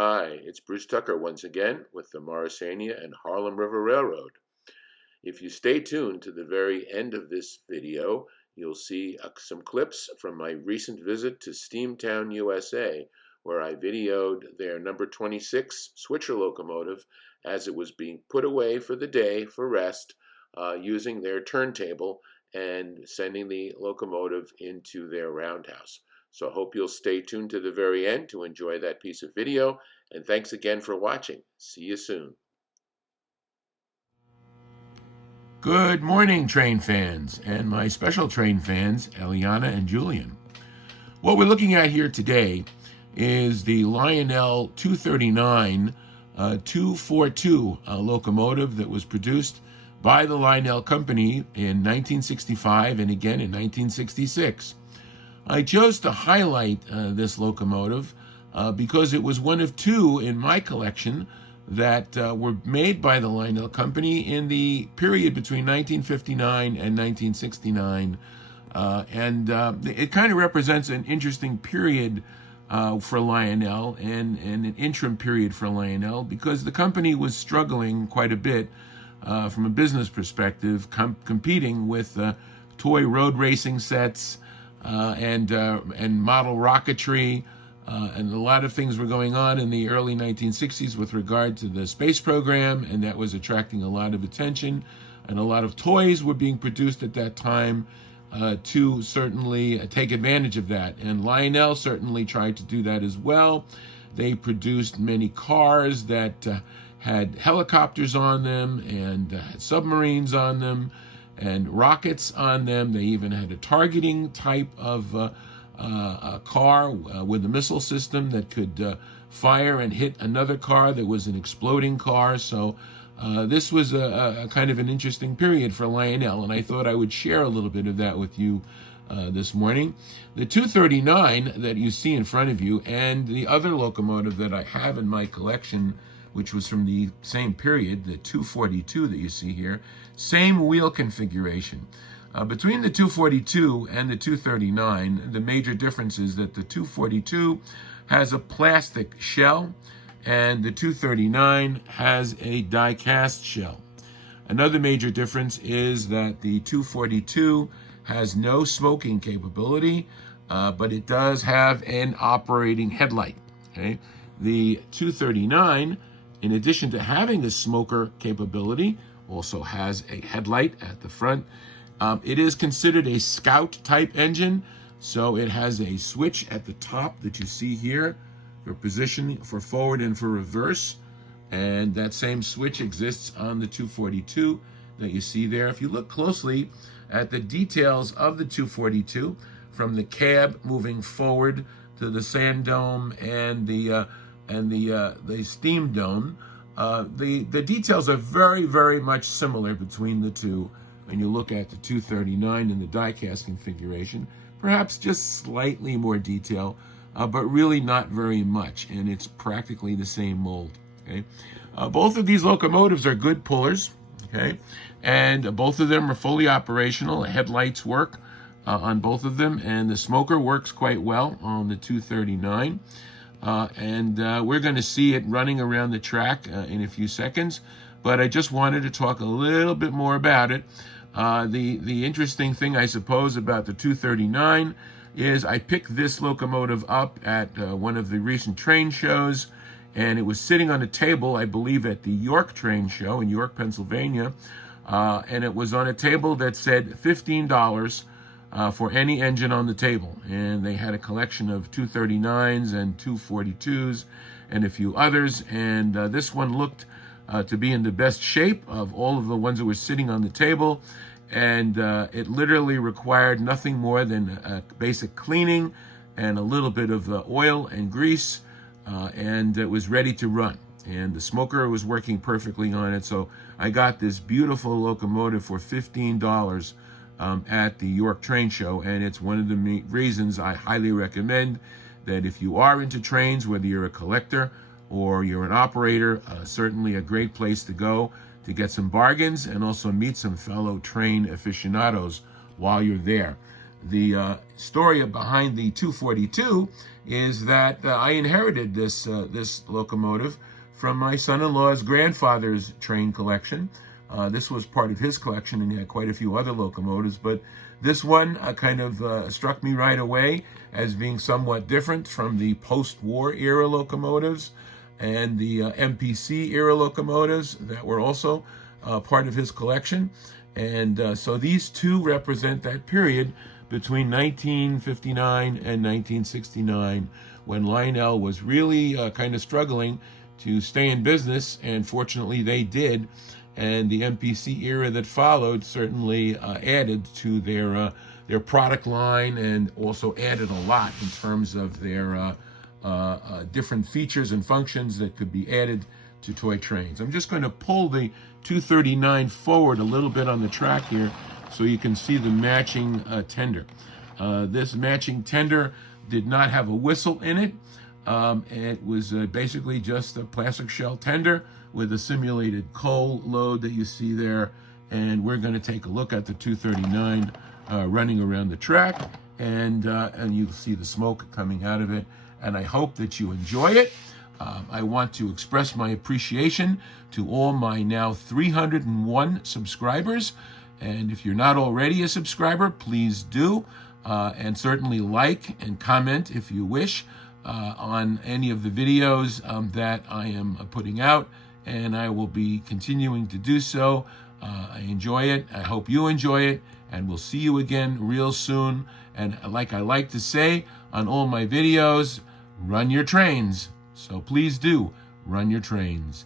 Hi, it's Bruce Tucker once again with the Morrisania and Harlem River Railroad. If you stay tuned to the very end of this video, you'll see some clips from my recent visit to Steamtown USA, where I videoed their number 26 switcher locomotive as it was being put away for the day for rest, using their turntable and sending the locomotive into their roundhouse. So I hope you'll stay tuned to the very end to enjoy that piece of video, and thanks again for watching. See you soon. Good morning, train fans, and my special train fans, Eliana and Julian. What we're looking at here today is the Lionel 239 242 locomotive that was produced by the Lionel Company in 1965 and again in 1966. I chose to highlight this locomotive because it was one of two in my collection that were made by the Lionel Company in the period between 1959 and 1969. It kind of represents an interesting period for Lionel and an interim period for Lionel, because the company was struggling quite a bit from a business perspective, competing with toy road racing sets, and model rocketry, and a lot of things were going on in the early 1960s with regard to the space program, and that was attracting a lot of attention, and a lot of toys were being produced at that time to certainly take advantage of that. And Lionel certainly tried to do that as well. They produced many cars that had helicopters on them and had submarines on them and rockets on them. They even had a targeting type of a car with a missile system that could fire and hit another car that was an exploding car. So this was a kind of an interesting period for Lionel, and I thought I would share a little bit of that with you this morning. The 239 that you see in front of you, and the other locomotive that I have in my collection, which was from the same period, the 242 that you see here, same wheel configuration. Between the 242 and the 239, the major difference is that the 242 has a plastic shell and the 239 has a die-cast shell. Another major difference is that the 242 has no smoking capability, but it does have an operating headlight. Okay? The 239, in addition to having a smoker capability, also has a headlight at the front. It is considered a Scout type engine, so it has a switch at the top that you see here for positioning, for forward and for reverse, and that same switch exists on the 242 that you see there. If you look closely at the details of the 242, from the cab moving forward to the sand dome and the steam dome, the details are very, very much similar between the two. When you look at the 239 in the die-cast configuration, perhaps just slightly more detail, but really not very much, and it's practically the same mold. Okay, both of these locomotives are good pullers. Okay, and both of them are fully operational. The headlights work on both of them, and the smoker works quite well on the 239. We're going to see it running around the track in a few seconds, but I just wanted to talk a little bit more about it. The interesting thing, I suppose, about the 239 is I picked this locomotive up at one of the recent train shows, and it was sitting on a table, I believe, at the York train show in York, Pennsylvania, and it was on a table that said $15 for any engine on the table. And they had a collection of 239s and 242s and a few others, and this one looked to be in the best shape of all of the ones that were sitting on the table, and it literally required nothing more than a basic cleaning and a little bit of oil and grease, and it was ready to run. And the smoker was working perfectly on it, so I got this beautiful locomotive for $15 at the York train show, and it's one of the reasons I highly recommend that if you are into trains, whether you're a collector or you're an operator, certainly a great place to go to get some bargains and also meet some fellow train aficionados while you're there. The story behind the 242 is that I inherited this locomotive from my son-in-law's grandfather's train collection. This was part of his collection, and he had quite a few other locomotives, but this one kind of struck me right away as being somewhat different from the post-war era locomotives and the MPC era locomotives that were also part of his collection. And so these two represent that period between 1959 and 1969, when Lionel was really kind of struggling to stay in business, and fortunately they did. And the MPC era that followed certainly added to their product line, and also added a lot in terms of their different features and functions that could be added to toy trains. I'm just going to pull the 239 forward a little bit on the track here so you can see the matching tender. This matching tender did not have a whistle in it. It was basically just a plastic shell tender with a simulated coal load that you see there. And we're going to take a look at the 239 running around the track, and you'll see the smoke coming out of it. And I hope that you enjoy it. I want to express my appreciation to all my now 301 subscribers. And if you're not already a subscriber, please do. And certainly like and comment if you wish on any of the videos that I am putting out. And I will be continuing to do so. I enjoy it. I hope you enjoy it. And we'll see you again real soon. And like I like to say on all my videos, run your trains. So please do run your trains.